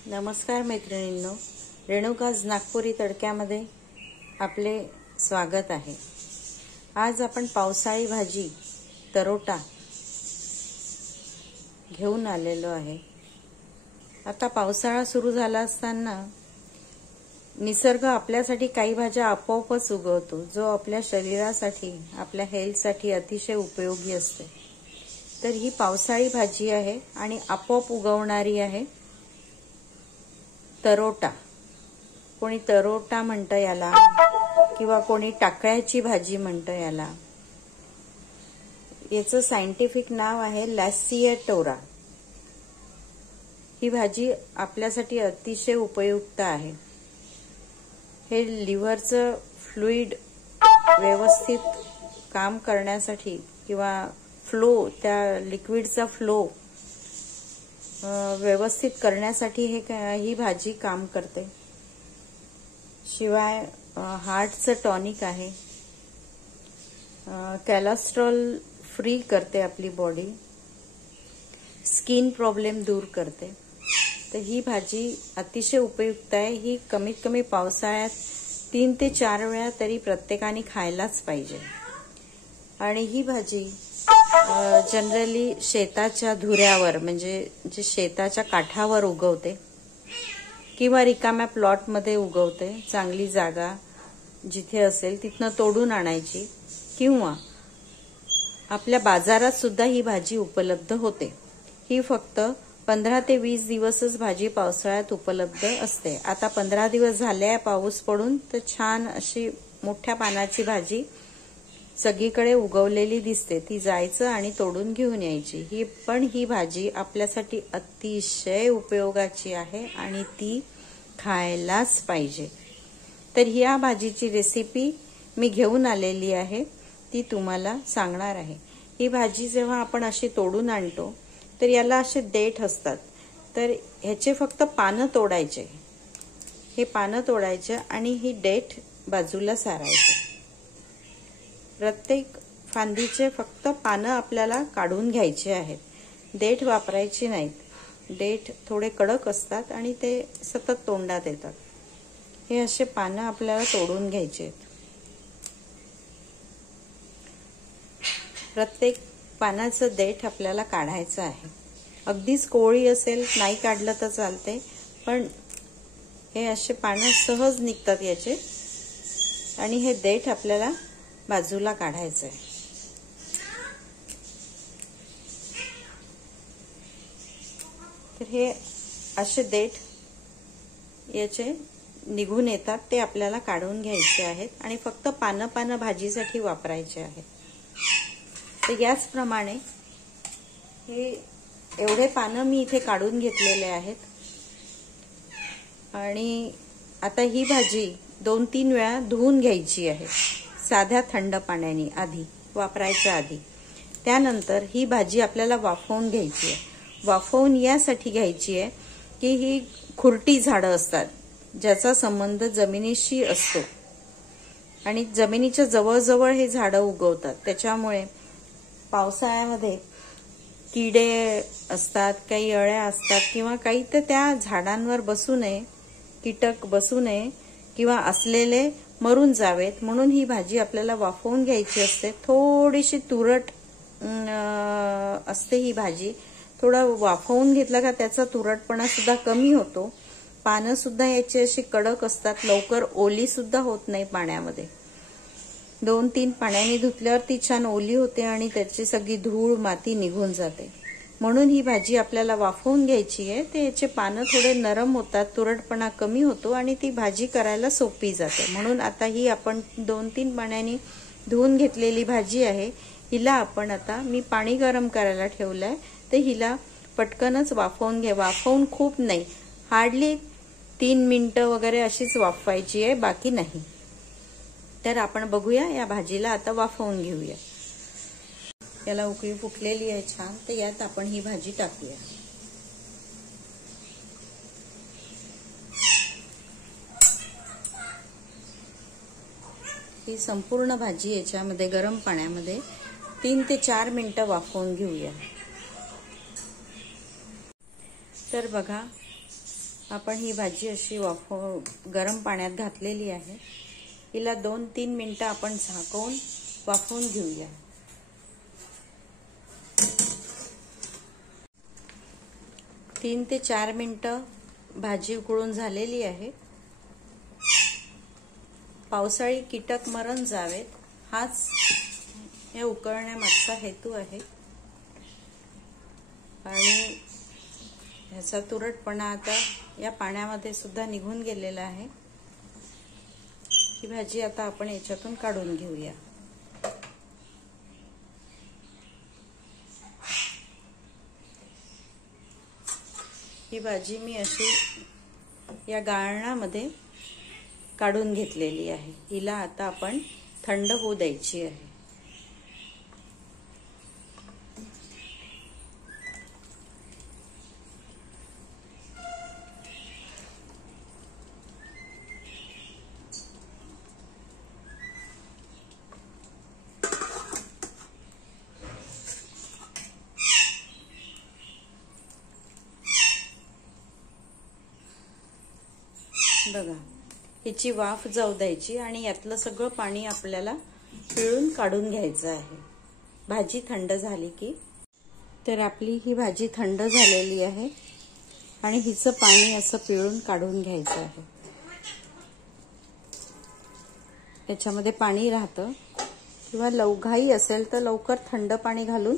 नमस्कार मैत्रिणींनो, रेणुकाज नागपुरी तडक्यामध्ये आपले स्वागत आहे। आज आपण पावसाळी भाजी तरोटा घेऊन आलेलो आहे। आता पावसाळा सुरू झाला असताना निसर्ग आपल्यासाठी काही भाज्या आपोआपच उगवतो, जो आपल्या शरीरासाठी, आपल्या हेल्थसाठी अतिशय उपयोगी असते। तर ही पावसाळी भाजी आहे आणि आपोआप उगवणारी आहे तरोटा। कोणी तरोटा म्हणतं याला, किंवा कोणी टाकळ्याची भाजी म्हणतं याला। याचं सायंटिफिक नाव आहे लॅसिया टोरा। ही भाजी आपल्यासाठी अतिशय उपयुक्त आहे। हे लिव्हरचं फ्लुइड व्यवस्थित काम करण्यासाठी किंवा फ्लो, त्या लिक्विडचा फ्लो व्यवस्थित करण्यासाठी ही भाजी काम करते। शिवाय हार्टचं टॉनिक आहे, कोलेस्ट्रॉल फ्री करते आपली बॉडी, स्किन प्रॉब्लेम दूर करते। तर ही भाजी अतिशय उपयुक्त आहे। ही कमीत कमी पावसाळ्यात 3 ते 4 वेळा तरी प्रत्येकाने खायलाच पाहिजे। आणि ही भाजी जनरली शेताच्या धुऱ्यावर, म्हणजे जे शेताच्या काठावर उगवते किंवा रिकाम्या प्लॉटमध्ये उगवते। चांगली जागा जिथे असेल तिथनं तोडून आणायची, किंवा आपल्या बाजारात सुद्धा ही भाजी उपलब्ध होते। ही फक्त 15 ते 20 दिवसच भाजी पावसाळ्यात उपलब्ध असते। आता 15 दिवस झाले पाऊस पडून, तर छान अशी मोठ्या पानाची भाजी सगळीकडे उगवलेली दिसते। ती जायचं आणि तोडून घेऊन यायची। ही भाजी आपल्यासाठी अतिशय उपयोगाची आहे आणि ती खायलाच पाहिजे। तर या भाजीची रेसिपी मी घेऊन आलेली आहे, ती तुम्हाला सांगणार आहे। ही भाजी जेव्हा आपण अशी तोडून आणतो तर याला असे देठ असतात, तर ह्याचे फक्त पानं तोडायचे। हे पानं तोडायचे आणि ही देठ बाजूला सारायचे। प्रत्येक फांदीचे फक्त पानं आपल्याला काढून घ्यायचे आहेत, देठ वापरायची नाहीत। देठ थोडे कडक असतात आणि ते सतत तोंडात येतात। हे असे पानं आपल्याला तोडून घ्यायचे आहेत। प्रत्येक पानाचं देठ आपल्याला काढायचं आहे। अगदीच कोवळी असेल नाही काढलं तर चालते, पण हे असे पानं सहज निघतात याचे, आणि हे देठ आपल्याला बाजूला काढायचं आहे। तर हे असे देठ याचे निघून येतात, ते आपल्याला काढून घ्यायचे आहेत आणि फक्त पानं भाजीसाठी वापरायचे आहेत। तर याचप्रमाणे हे एवढे पानं मी इथे काढून घेतलेले आहेत। आणि आता ही भाजी 2-3 वेळा धुवून घ्यायची आहे, साध्या थंड पाण्याने आधी, वापरायच्या आधी। त्यानंतर ही भाजी आपल्याला वाफवून घ्यायची आहे। वाफवून यासाठी घ्यायची आहे की ही खुरटी झाडं असतात, ज्याचा संबंध जमिनीशी असतो आणि जमिनीच्या जवळजवळ हे झाडं उगवतात। त्याच्यामुळे पावसाळ्यामध्ये किडे असतात, काही अळ्या असतात, किंवा काही तर त्या झाडांवर बसू नये, कीटक बसू नये, किंवा असलेले मरून जावेत, म्हणून ही भाजी आपल्याला वाफवून घ्यायची असते। थोडीशी तुरट असते ही भाजी। थोडं वाफवून घेतलं का त्याचा तुरटपणा सुद्धा कमी होतो। पानं सुद्धा याची अशी कडक असतात, लवकर ओली सुद्धा होत नाही पाण्यामध्ये। 2-3 पाण्याने धुतल्यावर ती छान ओली होते आणि त्याची सगळी धूळ माती निघून जाते। म्हणून ही भाजी आपल्याला वाफवून घ्यायची आहे। ते याचे पानं थोडे नरम होतात, तुरटपणा कमी होतो आणि ती भाजी करायला सोपी जाते। म्हणून आता ही आपण 2-3 पाण्याने धुवून घेतलेली भाजी आहे, हिला आपण आता, मी पाणी गरम करायला ठेवलंय, तर हिला पटकनच वाफवून घ्या। वाफवून खूप नाही, हार्डली 3 मिनिटं वगैरे अशीच वाफवायची आहे, बाकी नाही। तर आपण बघूया, या भाजीला आता वाफवून घेऊया। याला उकळी फुटलेली आहे छान, तर यात आपण ही भाजी टाकूया। ही संपूर्ण भाजी याच्यामध्ये गरम पाण्यामध्ये 3 ते 4 मिनिटं वाफवून घेऊया। तर बघा, आपण ही भाजी अशी गरम पाण्यात घातलेली आहे. हिला 2-3 मिनिटं आपण झाकवून वाफवून घेऊया. तीन ते 4 मिनिटं भाजी उकळून झालेली आहे. पावसाळी कीटक मरण जावेत हाच या उकळण्यामागचा हेतू आहे. आणि ह्याचा तुरटपणा आता या पाण्यामध्ये सुद्धा निघून गेलेला आहे. ही भाजी आता आपण याच्यातून काढून घेऊया. ही भाजी मी अशी या गाळणामध्ये काढून घेतलेली आहे. हिला आता आपण थंड होऊ द्यायची आहे. बघा, हिची वाफ जाऊ द्यायची आणि यातलं सगळं पाणी आपल्याला पिळून काढून घ्यायचं आहे. भाजी थंड झाली की तर आपली ही भाजी थंड झालेली आहे आणि हिचं पाणी असं पिळून काढून घ्यायचं आहे. त्याच्यामध्ये पाणी राहतं किंवा लवघाई असेल तर लवकर थंड पाणी घालून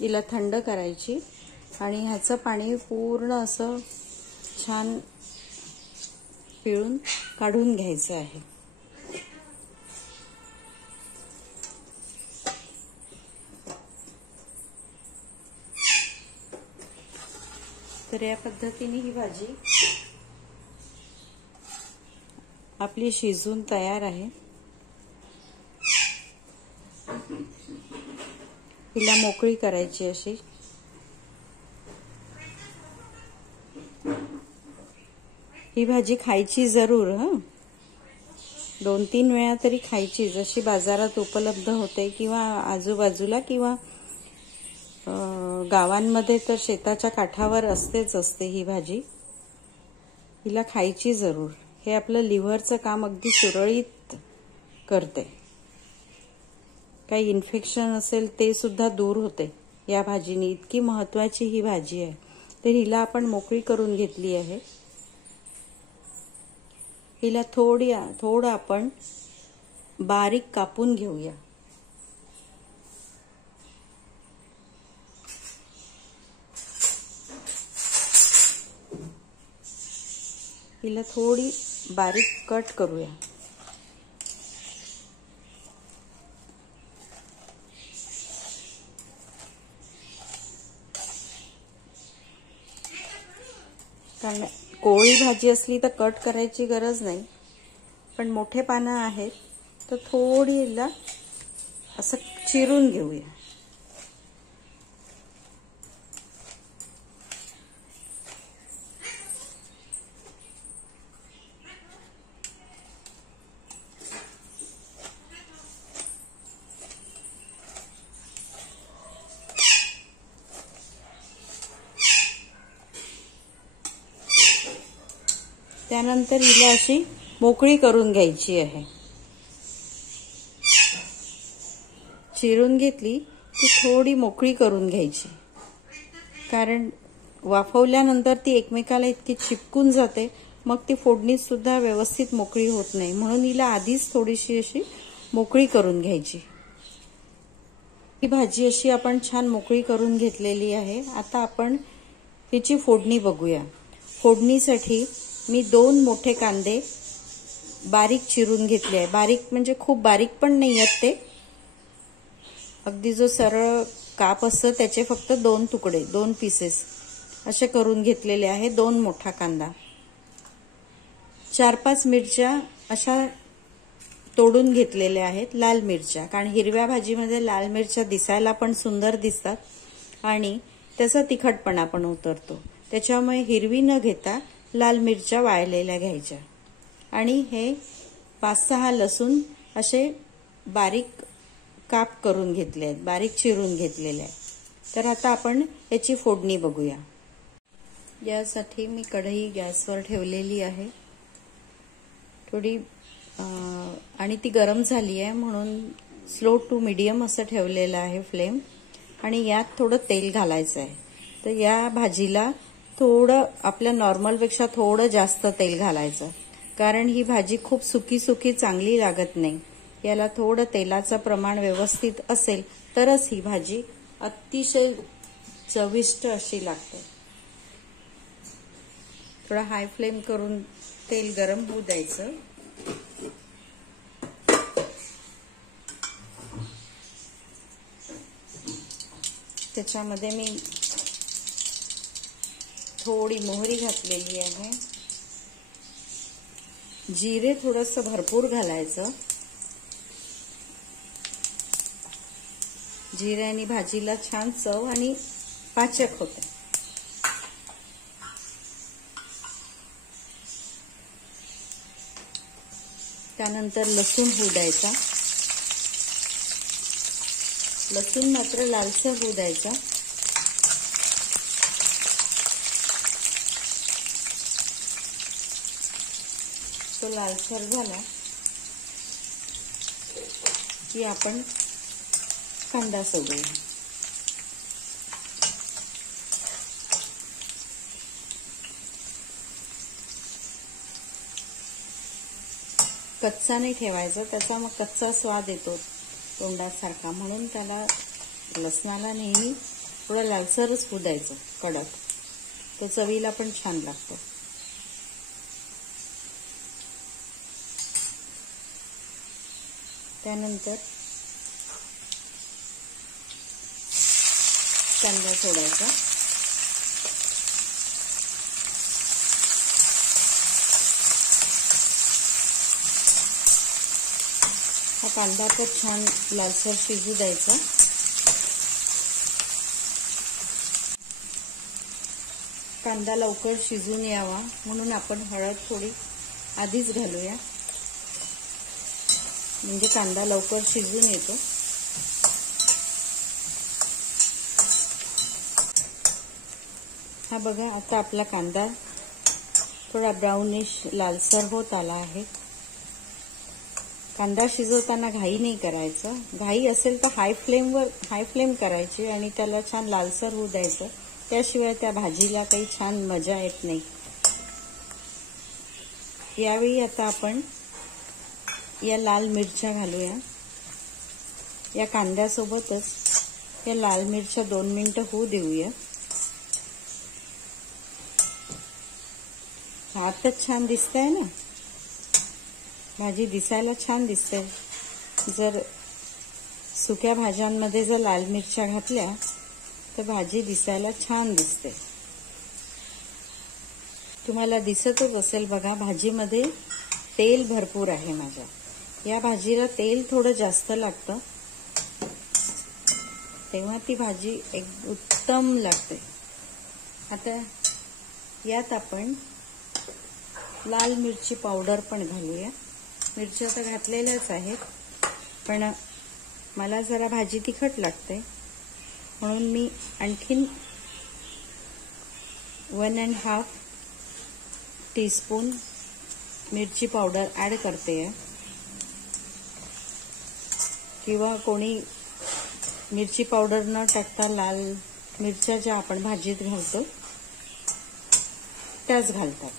हिला थंड करायची आणि ह्याचं पाणी पूर्ण असं छान पिळून काढून घ्यायचं आहे. तर या पद्धतीने ही भाजी आपली शिजून तयार आहे. हिला मोकळी करायची अशी. ही भाजी खायची जरूर. 2-3 वेळा तरी खायची. जशी बाजारात उपलब्ध होते किंवा आजूबाजूला किंवा गावांमध्ये तर शेताच्या काठावर असते ही भाजी. हिला खायची जरूर. हे आपलं लिव्हरचं काम अगदी सुरळीत करते. काही इन्फेक्शन असेल ते सुद्धा दूर होते या भाजीने. इतकी महत्वाची ही भाजी आहे. तर हिला आपण मोकळी करून घेतली आहे. हिला थोडं आपण बारीक कापून घेऊया. हिला थोडी बारीक कट करूया. कारण कोवळी भाजी असली तर कट करायची गरज नाही, पण मोठे पानं आहेत तर थोडी हिला असं चिरून घेऊया. त्यानंतर हिला अशी मोकळी करून घ्यायची आहे. चिरून घेतली की थोडी मोकळी करून घ्यायची. कारण वाफवल्यानंतर ती एकमेकाला इतकी चिपकून जाते, मग ती फोडणीत सुद्धा व्यवस्थित मोकळी होत नाही. म्हणून हिला आधीच थोडीशी अशी मोकळी करून घ्यायची. ही भाजी अशी आपण छान मोकळी करून घेतलेली आहे. आता आपण हिची फोडणी बघूया. फोडणीसाठी मी 2 मोठे कांदे बारीक चिरून घेतले आहे. बारीक म्हणजे खूप बारीक पण नाही आहेत ते. अगदी जो सरळ काप असतो त्याचे फक्त 2 तुकडे, 2 पीसेस असे करून घेतलेले आहे. 2 मोठा कांदा. 4-5 मिरच्या अशा तोडून घेतलेल्या आहेत. लाल मिरच्या, कारण हिरव्या भाजीमध्ये लाल मिरच्या दिसायला पण सुंदर दिसतात आणि त्याचा तिखटपणा पण उतरतो. त्याच्यामुळे हिरवी न घेता लाल मिरच्या वाळलेल्या घ्यायच्या. आणि हे 5-6 लसूण असे बारीक काप करून घेतले आहेत, बारीक चिरून घेतलेले आहेत. तर आता आपण याची फोडणी बघूया. यासाठी मी कढई गॅसवर ठेवलेली आहे थोडी, आणि ती गरम झाली आहे म्हणून स्लो टू मीडियम असं ठेवलेलं आहे फ्लेम. आणि यात थोडं तेल घालायचं आहे. तर या भाजीला थोडं आपल्या नॉर्मलपेक्षा थोडं जास्त तेल घालायचं, कारण ही भाजी खूप सुकी सुकी चांगली लागत नाही. याला थोडं तेलाचं प्रमाण व्यवस्थित असेल तरच ही भाजी अतिशय चविष्ट अशी लागते. थोडा हाय फ्लेम करून तेल गरम होऊ द्यायचं. त्याच्यामध्ये मी थोडी मोहरी घातलेली आहे. जिरे थोडंसं भरपूर घालायचं. जिऱ्याने भाजीला छान चव आणि पाचक होते. त्यानंतर लसूण होऊ द्यायचा. लसूण मात्र लालसर होऊ द्यायचा. तो लालसर झाला की आपण कांदा सोडूया. कच्चा नाही ठेवायचा, त्याचा मग कच्चा स्वाद येतो तोंडासारखा, म्हणून त्याला लसणाला नेहमी थोडं लालसरच होऊ द्यायचं, कडक. तो चवीला पण छान लागतो. त्यानंतर कांदा सोडायचा. हा कांदा पण छान लालसर शिजू द्यायचा. कांदा लवकर शिजून यावा म्हणून आपण हळद थोडी आधीच घालूया, म्हणजे कांदा लवकर शिजून येतो. हा बघा, आता आपला कांदा थोडा ब्राउनिश लालसर होत आला आहे. कांदा शिजवताना घाई नाही करायचं. घाई असेल तर हाय फ्लेम करायची आणि त्याला छान लालसर होऊ द्यायचं. त्याशिवाय त्या भाजीला काही छान मजा येत नाही. यावेळी आता आपण या लाल मिरच्या घालूया. या कांद्यासोबतच या लाल मिरच्या 2 मिनिटं होऊ देऊया. आतच छान दिसतंय ना, भाजी दिसायला छान दिसते. जर सुक्या भाज्यांमध्ये जर लाल मिरच्या घातल्या तर भाजी दिसायला छान दिसते. तुम्हाला दिसतच असेल बघा, भाजीमध्ये तेल भरपूर आहे माझ्या. या भाजीला तेल थोडं जास्त लागतं, तेव्हा ती भाजी एक उत्तम लागते. आता यात आपण लाल मिरची पावडर पण घालूया. मिरच्या तर घातलेल्याच आहेत, पण मला जरा भाजी तिखट लागते म्हणून मी आणखीन 1.5 टीस्पून मिरची पावडर ऍड करते. किंवा कोणी मिरची पावडर न टाकता लाल मिरच्या ज्या आपण भाजीत घालतो त्याच घालतात.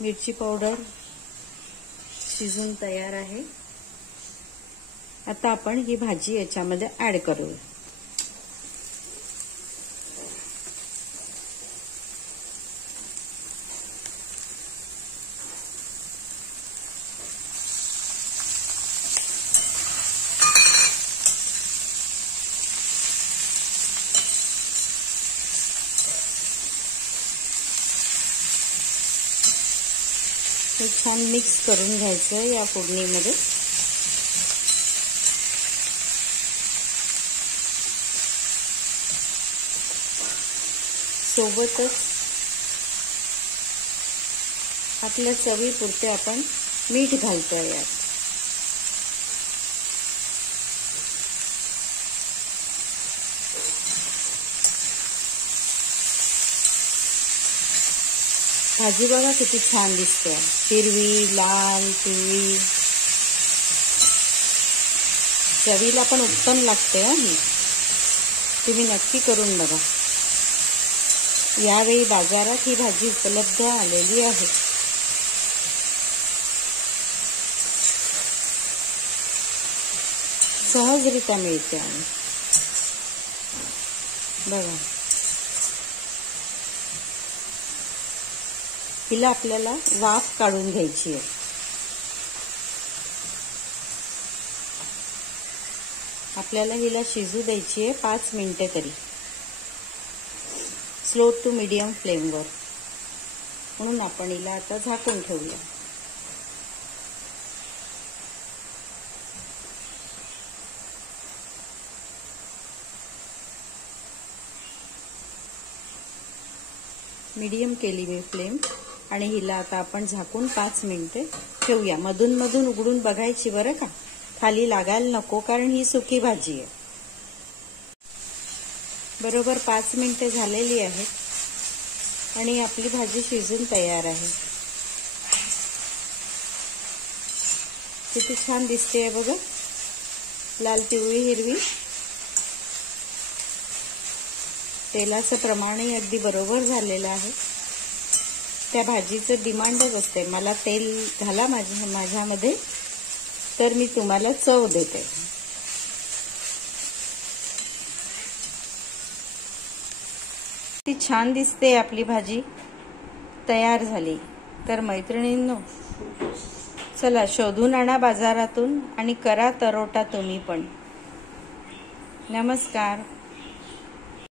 मिरची पावडर शिजून तयार आहे. आता आपण ही भाजी याच्यामध्ये ऍड करूया. हे छान मिक्स करून घ्यायचं या फोडणीमध्ये. सोबतच आपल्या चवीपुरते आपण मीठ घालतोय यात. भाजी बघा किती छान दिसते, हिरवी, लाल, पिवळी, चवीला पण उत्तम लागते ही. तुम्ही नक्की करून बघा. यावेळी बाजारात ही भाजी उपलब्ध आलेली आहे. सहजरित्या मिळते आणि बघा, हिला आपल्याला वाफ काढून घ्यायची आहे. आपल्याला हिला शिजू द्यायची आहे 5 मिनिटे तरी, स्लो टू मीडियम फ्लेमवर. म्हणून आपण हिला आता झाकून ठेवूया. मीडियम केली मी फ्लेम आणि हिला आता आपण झाकून 5 मिनिटे ठेवूया. मधून मधून उघडून बघायची बरं का, खाली लागायला नको, कारण ही सुकी भाजी आहे. बरोबर 5 मिनिटे झालेली आहेत आणि आपली भाजी शिजून तयार आहे. किती छान दिसते बघा, लाल, पिवळी, हिरवी. तेलाचं प्रमाणही अगदी बरोबर झालेलं आहे. त्या भाजीचं डिमांडच असते, मला तेल घाला माझ्यामध्ये, तर मी तुम्हाला चव देते. ती छान दिसते आपली भाजी तयार झाली. तर मैत्रिणींनो, चला शोधून आणा बाजारातून आणि करा तरोटा तुम्ही पण. नमस्कार.